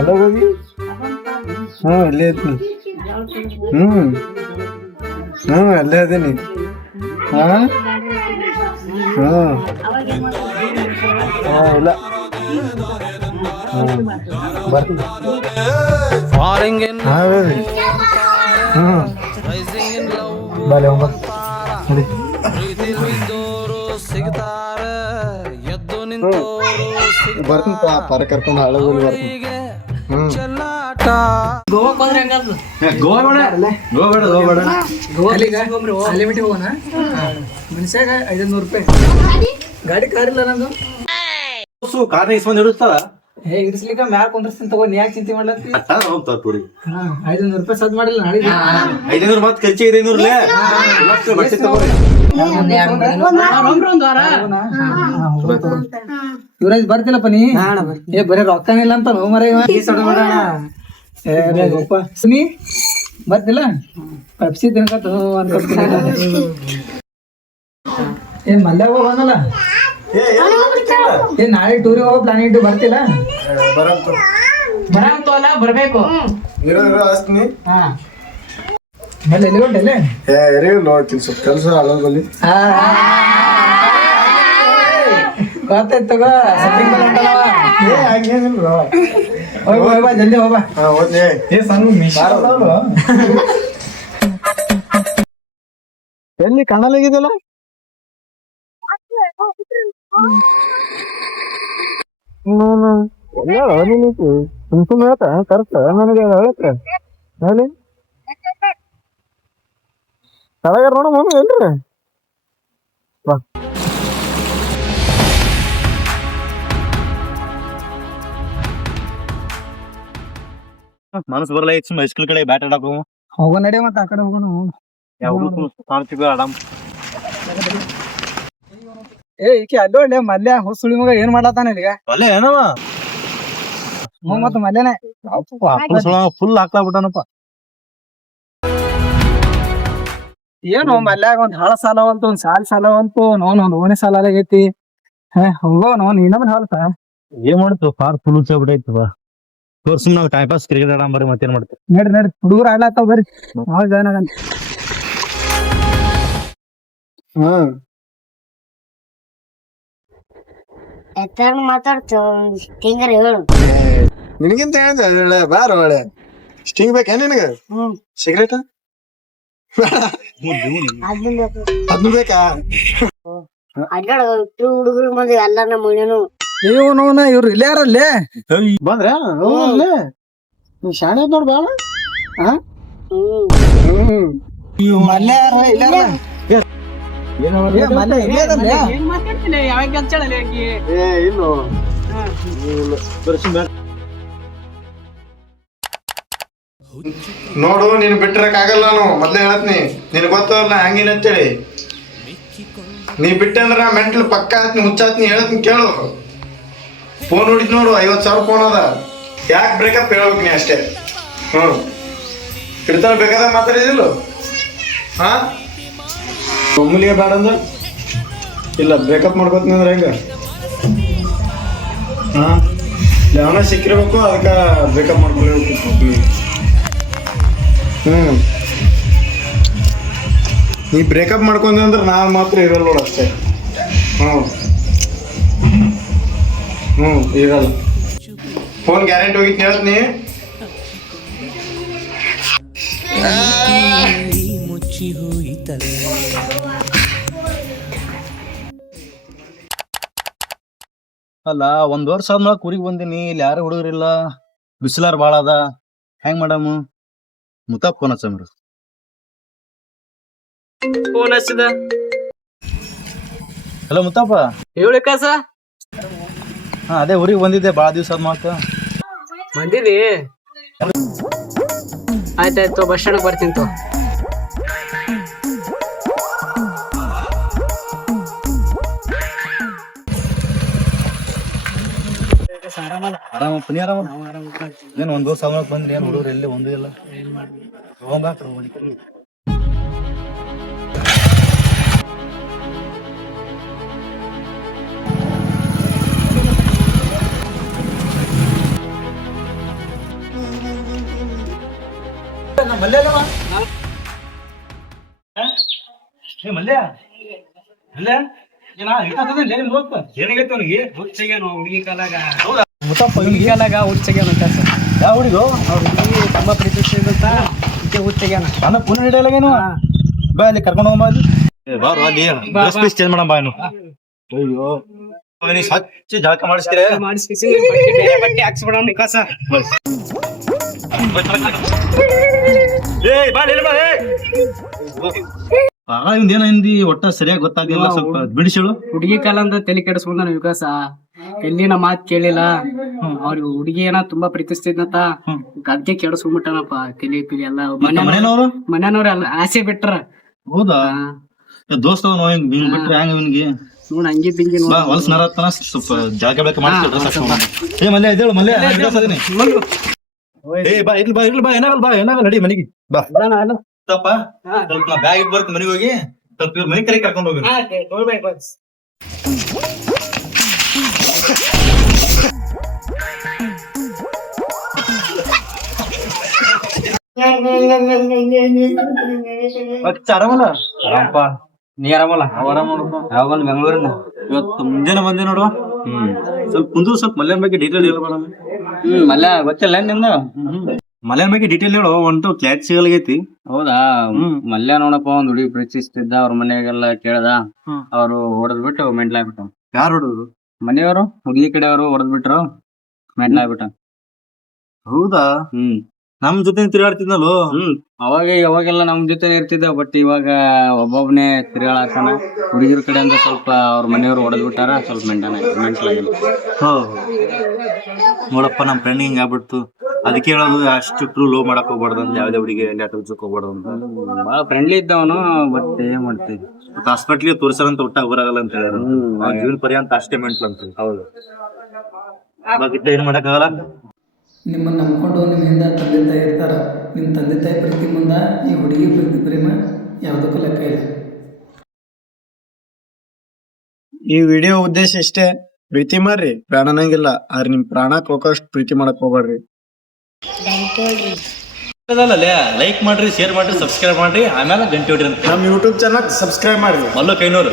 Hello ಹೋಗಿ ಹ್ಞೂ ಇಲ್ಲೇ ಇದ್ದೀನಿ ಹ್ಞೂ ಹ್ಞೂ ಅಲ್ಲೇ ಇದ್ದೀನಿ ಹಾಂ ಹಾಂ ಹಾಂ ಇಲ್ಲ ಬರ್ತೀನಿ ಹಾಂ ರೀ ಹ್ಞೂ ಬಾಲೆ ಹೋಗ ನೋಡಿ ಬರ್ತೀನಿ ಪಾರ ಕರ್ಕೊಂಡು ಹಳೆ ಹೋಗಿ ಬರ್ತೀನಿ ಗೋವಾಕ್ ಹೋದ್ರೆ ಹೆಂಗಲ್ಲ ಗೋವಾ ಬೇಡ ಗೋವಾ ಬೇಡ ಅಲ್ಲಿಮಿಟಿ ಹೋಗೋಣ ಮನುಷ್ಯಾಗ 500 ರೂಪಾಯಿ ಗಾಡಿ ಕಾರ್ ಇಲ್ಲ ನಂದು ಕಾರ್ನ ಇಸ್ಕೊಂಡ್ ಇಡುತ್ತಾರ ಇರಿಸ್ಲಿಕ್ಕ ಮ್ಯಾಲ ಕುಂದ್ರಸ್ತೀನಿ ತಗೋ ನೀ ಯಾಕೆ ಚಿಂತೆ ಮಾಡ್ಲತ್ತಿ ಹೋಗ್ತಾರ ನೋಡಿ 500 ರೂಪಾಯಿ ಸದ್ ಮಾಡಿಲ್ಲ ನಾಳೆ 500 ಮತ್ತೆ ಖರ್ಚಿ 500 ಬಟ್ಟೆ ತಗೋರಿ ಇವ್ರಾಜ್ ಬರ್ತಿಲ್ಲಪ್ಪ ನೀ ಏ ಬರೀ ರೊಕ್ಕನಿಲ್ಲ ಅಂತ ನೋ ಮರ ಸುನಿ ಬರ್ತಿಲ್ಲ ಪೆಪ್ಸಿ ತಿನ್ಕತ್ತ ಅನ್ಕೊತೀನಿ ಏನ್ ಮಲ್ಯ ಹೋಗಲ್ಲ ಏನ್ ನಾಳೆ ಟೂರಿಗೆ ಹೋಗೋ ಪ್ಲಾನ್ ಇಟ್ಟು ಬರ್ತಿಲ್ಲ ಬರಂತಲ್ಲ ಬರ್ಬೇಕು ಮೇಲೆ ಎಲ್ಲಿ ಹೊಂಟೆಲೆ ನೋಡ್ತೀನಿ ಸ್ವಲ್ಪ ಕೆಲಸ ಅಲ್ಲಲ್ಲಿ ಗೊತ್ತಾಯ್ತು ತಗೋ ಸೆಟ್ಟಿಂಗ್ ಮೇಲೆ ಹೊಂಟಲ್ಲವ ಹೋಗ್ ಬಾ ಜಲ್ದಿ ಹೋಗ್ಬಾ ಎಲ್ಲಿ ಕಣ್ಣಲಾಗಿದೆಯಲ್ಲ ಸುಮ್ ಹೇಳ್ತ ಕರೆಕ್ಟ್ ನನಗೆ ಹೇಳತ್ರ ಹೇಳಿ ತಳಗಾರ ನೋಡ ಮಮ್ಮಿ ಎಲ್ರಿ ಮನಸ್ಸು ಬರಲ್ಲ ಸುಮ್ಮನೆ ಹೈಸ್ಕೂಲ್ ಕಡೆ ಬ್ಯಾಟ್ ಆಡಕ ಹೋಗೋ ನಡಿ ಮತ್ತ ಆ ಕಡೆ ಹೋಗೋಣ ಆಡಮ್ ಏ ಈಕಿ ಅಲ್ಲೋ ಒಳ್ಳೆ ಮಲ್ಯ ಸುಳಿ ಮಗ ಏನ್ ಮಾಡ್ಲತ್ತಾನ ಈಗ ಅಲ್ಲೇ ಏನವ ಮತ್ತ ಮಲ್ಯನೇ ಫುಲ್ ಹಾಕ್ಲಾ ಬಿಟ್ಟನಪ್ಪ ಏನು ಮಲ್ಯಾಗ ಒಂದ್ ಹಾಳ ಸಾಲವಂತು ಒಂದ್ ಸಾಲವಂತು ನೋನ್ ಓಣಿ ಸಾಲ ಆಗೈತಿ ಹೋಗೋ ಇನ್ನೊಮ್ಮೆ ಹಾಲ್ತ ಏನ್ ಮಾಡ್ತು ಫಾರ್ ಫುಲ್ ಬಿಟ್ಟೈತವ ತೋರ್ಸುಮ್ ನಾವ್ ಟೈಮ್ ಪಾಸ್ ಕ್ರಿಕೆಟ್ ಆಡಮ್ ಬರ್ರಿ ಮತ್ತೇನ್ ಮಾಡ್ತೀವಿ ನಡಿ ಹುಡುಗರು ಆಡ್ಲಾತಾವ ಬರ್ರಿ ನಾವ್ ಜಾಯ್ನ್ ಆಗಂತ ಮಾತಾಡ್ತೇವ ತಿಂಗರ್ ಹೇಳು ನಿನಗಿಂತ ಹೇಳಿದ ಬಾರ ಒಳ್ಳೆ ಸ್ಟಿಂಗ್ ಬೇಕೇ ನಿನಗ ಸಿಗರೇಟ್ ಅದ್ನು ಬೇಕಾ ಅಡ್ಡಾಡ ಹುಡುಗರು ಬಂದು ಎಲ್ಲ ನಮ್ಮ ಮನೇನು ಇವನು ಇವ್ರು ಇಲ್ಲೇ ಯಾರಲ್ಲೇ ಬಂದ್ರ ನೀ ಶಾಣೆ ನೋಡ್ ಬಾಳ ಮಲ್ಯ ಇಲ್ಲ ನೋಡು ನೀನ್ ಬಿಟ್ಟಿರಕ್ ಆಗಲ್ಲ ನಾನು ಮೊದ್ಲೇ ಹೇಳತ್ನಿ ನಿನ್ ಗೊತ್ತಲ್ಲ ಹಂಗಿನ ಅಂತೇಳಿ ನೀ ಬಿಟ್ಟಂದ್ರ ಮೆಂಟ್ಲು ಪಕ್ಕ ಆತ್ನಿ ಹುಚ್ಚಾತ್ನಿ ಹೇಳತ್ನಿ ಕೇಳು ಫೋನ್ ಹೊಡಿದ್ ನೋಡು 50,000 ಫೋನ್ ಅದ ಯಾಕೆ ಬ್ರೇಕಪ್ ಹೇಳ್ಬೇಕು ನೀ ಅಷ್ಟೇ ಇಡ್ತಾನ ಬೇಕಾದ ಮಾತಾಡಿದಿಲ್ಲ ಒಮ್ಮಲಿಗೆ ಬೇಡ ಅಂದ್ರ ಇಲ್ಲ ಬ್ರೇಕಪ್ ಮಾಡ್ಕೋತೀನಿ ಅಂದ್ರೆ ಹೆಂಗ ಯಾವನ ಸಿಕ್ಕಿರ್ಬೇಕು ಅದಕ್ಕೆ ಬ್ರೇಕಪ್ ಮಾಡ್ಕೊಳ್ಬೇಕು ನೀ ಬ್ರೇಕಪ್ ಮಾಡ್ಕೊಂಡೆ ಅಂದ್ರೆ ನಾನು ಮಾತ್ರ ಇರಲ್ಲ ನೋಡು ಅಷ್ಟೇ ಇರಲ್ಲ ಫೋನ್ ಗ್ಯಾರಂಟಿ ಹೋಗಿತ್ತು ಹೇಳ್ತೀನಿ ಅಲ್ಲ 1 ವರ್ಷ ಆದ್ಮೇಲೆ ಕೂರಿಗೆ ಬಂದೀನಿ ಇಲ್ಲಿ ಯಾರು ಹುಡುಗರಿಲ್ಲ ಬಿಸಿಲಾರ ಭಾಳ ಅದ ಹೆಂಗ್ ಮಾಡಮ್ಮ ಮುತಾಪ್ ಫೋನ್ ಹಚ್ಚಮ್ರಿ ಫೋನ್ ಹಚ್ಚಿದ ಹಲೋ ಮುತ್ತಪ್ಪ ಹೇಳಿ ಕಾಸ ಅದೇ ಊರಿಗೆ ಬಂದಿದ್ದೆ ಭಾಳ ದಿವಸ ಆದ್ಮಾಕ ಬಂದಿದಿ ಆಯ್ತಾಯ್ತು ಬಸ್ ಸ್ಟ್ಯಾಂಡ್ ಬರ್ತೀನಿ ತೋ ಆರಾಮಪ್ಪ ನೀ ಆರಾಮ ಏನ್ 1 ವರ್ಷ ಆದ್ಮೇಲೆ ಬಂದ್ರಿ ಏನ್ ಹುಡುಗರು ಎಲ್ಲಿ ಒಂದು ಇಲ್ಲ ಮಲ್ಯ ಅಲ್ಲವ? ಏ ಮಲ್ಯ ಮಲ್ಯ ಏನ ಹಿಡ್ತದಲ್ಲ ನಿಮ್ ದೋಸ್ತ ಏನಾಗೈತೆ ಅವನಿಗೆ ಹುಚ್ಚಗ್ಯಾನ ಹುಡುಗಿ ಕಾಲಾಗ ಹೌದಾ ಮುತ್ತಪ್ಪ ಹುಡುಗಿ ಕಾಲಾಗ ಹುಚ್ಚಗ್ಯಾನ ಅಂತ ಸರ್. ಯಾವ ಹುಡುಗೋ ಅವ್ರ ಹುಡುಗಿ ತುಂಬಾ ಪ್ರೀತಿಸಿದಂತ ಇದಕ್ಕೆ ಹುಚ್ಚಗ್ಯಾನ. ನನ್ನ ಪುನಃ ಹಿಡಿಯಲಾಗೇನು ಬಾ ಅಲ್ಲಿ ಕರ್ಕೊಂಡು ಹೋಗ್ಬಾ ಅಲ್ಲಿ ಬಾರು ಅಲ್ಲಿ ಡ್ರೆಸ್ ಪೀಸ್ ಚೇಂಜ್ ಮಾಡಮ್ಮ ಏನು ಅಯ್ಯೋ ನೀ ಸ್ವಚ್ಛ ಜಳಕ ಮಾಡಿಸ್ತೀರ ಮಾಡಿಸಿ ಬಟ್ಟೆ ಹಾಕ್ಸ್ಬಿಡೋಣ ವಿಕಾಸ. ಇವಂದೇನ ಹಿಂದಿ ಒಟ್ಟ ಸರಿಯಾಗಿ ಗೊತ್ತಾಗ್ಲಿಲ್ಲ ಸ್ವಲ್ಪ ಬಿಡಿಸೇಳು ಹುಡುಗಿ ಕಾಲ ಅಂತ ತಲೆ ಕೆಡಿಸ್ಕೊಂಡ ವಿಕಾಸ. ಎಲ್ಲಿನ ಮಾತ್ ಕೇಳಿಲ್ಲ. ಅವ್ರಿಗೆ ಹುಡುಗಿ ಏನ ತುಂಬಾ ಪ್ರೀತಿಸ್ತಿದ್ನಂತ ಅದಕ್ಕೆ ಕೆಡಿಸ್ಕೊಂಡ್ಬಿಟ್ಟನಪ್ಪ. ತಲೆ ಪಿಲಿ ಎಲ್ಲ ಮನೆಯವರು ಮನೆಯವ್ರ ಎಲ್ಲ ಆಸೆ ಬಿಟ್ರ. ಹೌದಾ ದೋಸ್ತ ಹಿಂಗ್ ಬಿಟ್ರೆ ಹೆಂಗ ಇವನಿಗೆ ನೋಡ್ ಹಂಗಿ ಬಿಂಗಿ ಹೊಲ್ಸ್ ನರತ್ತನ ಸ್ವಲ್ಪ ಜಾಗ ಬೆಳಕ ಮಾಡ್ತೀವಿ. ಏ ಮಲ್ಯ ಇದ್ದೇಳು ಮಲ್ಯ ಏ ಬಾ ಇರ್ಲಿ ಬಾ ಇರ್ಲಿ ಬಾ ಏನಾಗಲ್ಲ ಬಾ ಏನಾಗಲ್ಲ ನಡಿ ಮನೆಗೆ ಬಾ ಸ್ವಲ್ಪ ಸ್ವಲ್ಪ ಬ್ಯಾಗ್ ಇಟ್ಟು ಬರ್ತೀನಿ ಮನೆಗೆ ಹೋಗಿ ಸ್ವಲ್ಪ ಇವ್ರ ಮನೆ ಕರೆ ಕರ್ಕೊಂಡು ಹೋಗಿ ಆರಾಮಲ್ಲ ಆರಾಮಪ್ಪ. ನೀ ಆರಾಮಲ್ಲ? ಯಾವ ಬಂದ್ ಬೆಂಗಳೂರಿನ? ಇವತ್ತು ಮುಂಜಾನೆ ಬಂದೆ ನೋಡುವ ಸ್ವಲ್ಪ ಕುಂದು ಸ್ವಲ್ಪ ಮಲ್ಯನ ಬಗ್ಗೆ ಡೀಟೇಲ್ ಹೇಳ್ಬೇಡ. ಮಲ್ಲ ಗೊತ್ತಿಲ್ಲ ನಿಮ್ದು? ಮಲ್ಯನ ಬಗ್ಗೆ ಡೀಟೇಲ್ ಹೇಳು ಒಂಟು ಕ್ಲಾಟ್ ಸಿಗಲ್ಗೈತಿ. ಹೌದಾ? ಮಲ್ಯ ನೋಡಪ್ಪ ಒಂದ್ ಹುಡುಗಿ ಪ್ರೀತಿಸ್ತಿದ್ದ. ಅವ್ರ ಮನೆಗೆಲ್ಲ ಕೇಳ್ದ. ಅವ್ರು ಹೊಡೆದ್ಬಿಟ್ಟು ಮೆಂಟ್ಲಾಗ್ಬಿಟ್ಟು. ಯಾರು ಹುಡುಗರು? ಮನೆಯವರು ಹುಡುಗಿ ಕಡೆಯವರು ಹೊಡೆದ್ಬಿಟ್ರು ಮೆಂಟ್ಲಾಗ್ಬಿಟ್ಟ. ಹೌದಾ? ನಮ್ ಜೊತೆ ತಿರುಗಾಡ್ತಿದ್ನಲ್ಲೋ. ಅವಾಗೆಲ್ಲ ನಮ್ ಜೊತೆ ಇರ್ತಿದ್ದ. ಬಟ್ ಇವಾಗ ಒಬ್ಬೊಬ್ನೇ ತಿರುಗಾಳಕನ. ಹುಡುಗಿರ ಕಡೆ ಅಂದ್ರೆ ಸ್ವಲ್ಪ ಅವ್ರ ಮನೆಯವ್ರು ಹೊಡೆದ್ಬಿಟ್ಟಾರ. ಸ್ವಲ್ಪ ಮೆಂಟ್ಲಾಗಿಲ್ಲ. ನೋಡಪ್ಪ ನಮ್ ಫ್ರೆಂಡ್ ಹಿಂಗ ಆಗ್ಬಿಡ್ತು. ಅದಕ್ಕೆ ಹೇಳೋದು ಅಷ್ಟು ಟ್ರೂ ಲೋ ಮಾಡಕ್ ಹೋಗ್ಬಾರ್ದು ಅಂತ. ಯಾವ್ದೇ ಹುಡುಗಿ ಹಚ್ಚಕ್ ಹೋಗ್ಬಾರ್ದು ಅಂತ. ಬಾಳ ಫ್ರೆಂಡ್ಲಿ ಇದ್ದವನು. ಬಟ್ ಏನ್ ಮಾಡ್ತೀವಿ, ಹಾಸ್ಪಿಟ್ಲಿಗೆ ತೋರ್ಸರಂತ ಒಟ್ಟಾಗ ಬರಾಗಲ್ಲ ಅಂತ ಹೇಳಿದ್ರು. ಜೀವನ ಪರ್ಯಂತ ಅಷ್ಟೇ ಮೆಂಟ್ಲು ಅಂತ. ಹೌದು ಏನ್ ಮಾಡಕ್ಕಾಗಲ್ಲ. ನಿಮ್ಮನ್ನು ನಂಬ್ಕೊಂಡು ನಿಮ್ಮ ಹಿಂದೆ ತಂದೆ ತಾಯಿ ಇರ್ತಾರೆ. ನಿಮ್ಮ ತಂದೆ ತಾಯಿ ಪ್ರೀತಿ ಮುಂದೆ ಈ ಹುಡುಗಿ ಪ್ರೀತಿ ಪ್ರೇಮ ಯಾವುದಕ್ಕೂ ಲೆಕ್ಕ ಇಲ್ಲ. ಈ ವಿಡಿಯೋ ಉದ್ದೇಶ ಇಷ್ಟೇ. ಪ್ರೀತಿ ಮಾಡ್ರಿ, ಪ್ರಾಣ ಅನ್ನಂಗಿಲ್ಲ. ಆದ್ರೆ ನಿಮ್ ಪ್ರಾಣ ಹೋಗೋಷ್ಟು ಪ್ರೀತಿ ಮಾಡಕ್ ಹೋಗ್ಬೇಡ್ರಿ. ಲೈಕ್ ಮಾಡ್ರಿ, ಶೇರ್ ಮಾಡ್ರಿ, ಸಬ್ಸ್ಕ್ರೈಬ್ ಮಾಡ್ರಿ, ಆಮೇಲೆ ಗಂಟೆ ಹೊಡ್ರಿ ಅಂತ. ನಮ್ ಯೂಟ್ಯೂಬ್ ಚಾನಲ್ ಸಬ್ಸ್ಕ್ರೈಬ್ ಮಾಡ್ರಿ. ಮಲ್ಲು ಕೈನೂರು.